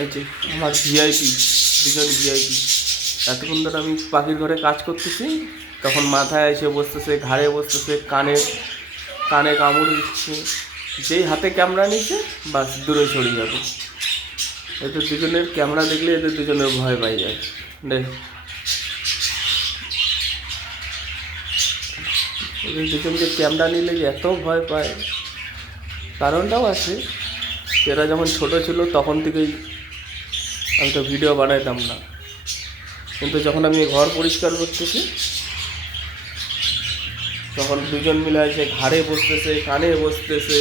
এই যে আমার ভিআইপি, দুজন ভিআইপি। এতক্ষণ ধরে আমি পাখির ঘরে কাজ করতেছি, তখন মাথায় এসে বসতেছে, ঘাড়ে বসতেছে, কানে কানে কামড় দিচ্ছে। যেই হাতে ক্যামেরা নিচ্ছে বাস দূরে সরিয়ে যাবে। এদের দুজনের ক্যামেরা দেখলে এদের দুজনের ভয় পাই যায়। দেখ, এদের দুজনকে ক্যামেরা নিলে যে এত ভয় পায়, কারণটাও আছে। এরা যখন ছোট ছিল তখন থেকেই আমি তো ভিডিও বানাইতাম না, কিন্তু যখন আমি ঘর পরিষ্কার করতেছি তখন দুজন মিলে এসে ঘাড়ে বসতেছে, কানে বসতেছে।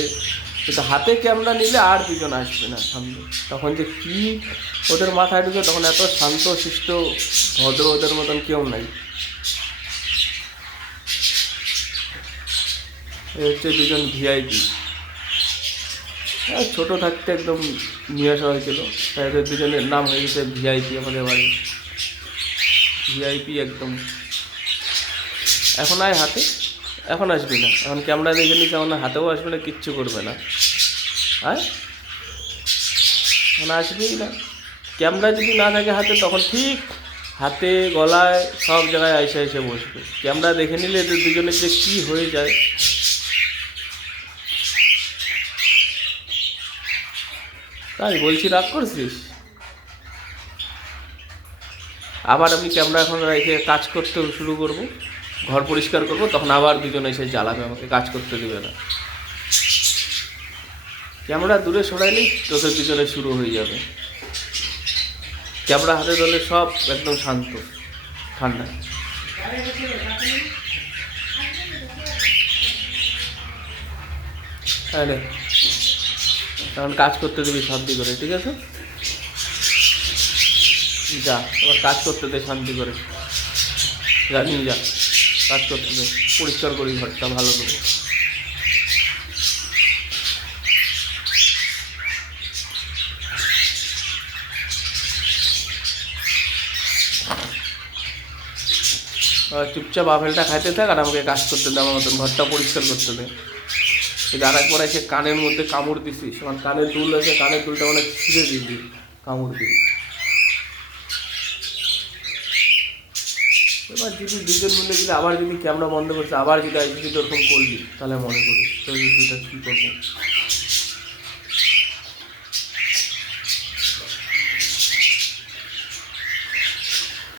কিন্তু হাতে ক্যামেরা নিলে আর দুজন আসবে না সামনে। তখন যে কী ওদের মাথায় ঢুকে, তখন এত শান্ত শিষ্ট ভদ্র ওদের মতন কেউ নাই। এই হচ্ছে দুজন ভিআইপি। ছোটো থাকতে একদম নিয়ে আসা হয়েছিল, তাই এদের দুজনের নাম হয়ে গেছে ভিআইপি আমাদের বাড়ি। ভিআইপি একদম। এখন আয় হাতে, এখন আসবি না, এখন ক্যামেরা দেখে নিস, এখন হাতেও আসবে না, কিচ্ছু করবে না। আয়, এখন আসবেই না। ক্যামেরা যদি না থাকে হাতে, তখন ঠিক হাতে গলায় সব জায়গায় এসে এসে বসবে। ক্যামেরা দেখে নিলে এদের দুজনের যে কী হয়ে যায়। তাই বলছি, রাগ করছিস? আবার আমি ক্যামেরা এখন রেখে কাজ করতে শুরু করব, ঘর পরিষ্কার করব, তখন আবার দুজনে এসে জ্বালাবে, আমাকে কাজ করতে দেবে না। ক্যামেরা দূরে সরাইলেই তোদের দুজনে শুরু হয়ে যাবে। ক্যামেরা হাতে ধরলে সব একদম শান্ত ঠান্ডা। হ্যাঁ রে, তখন কাজ করতে দিবি শান্তি করে, ঠিক আছে? যা, এবার কাজ করতে দে শান্তি করে। যা, নিয়ে যা, কাজ করতে দে, পরিষ্কার করি ঘরটা ভালো করে। চুপচাপ আপেলটা খাইতে থাক আর আমাকে কাজ করতে দে, আমার মতন ঘরটা পরিষ্কার করতে দে। আর একবার এসে কানের মধ্যে কামড় দিছিস, আমার কানের দুল আছে, কানের দুলটা মানে ছিঁড়ে দিবি কামড় দিবি। এবার যদি দুজন মিলে যদি আবার যদি ক্যামেরা বন্ধ করছে, আবার যদি যদি ওরকম করলি, তাহলে মনে করিস তোর দুটা কী করবো।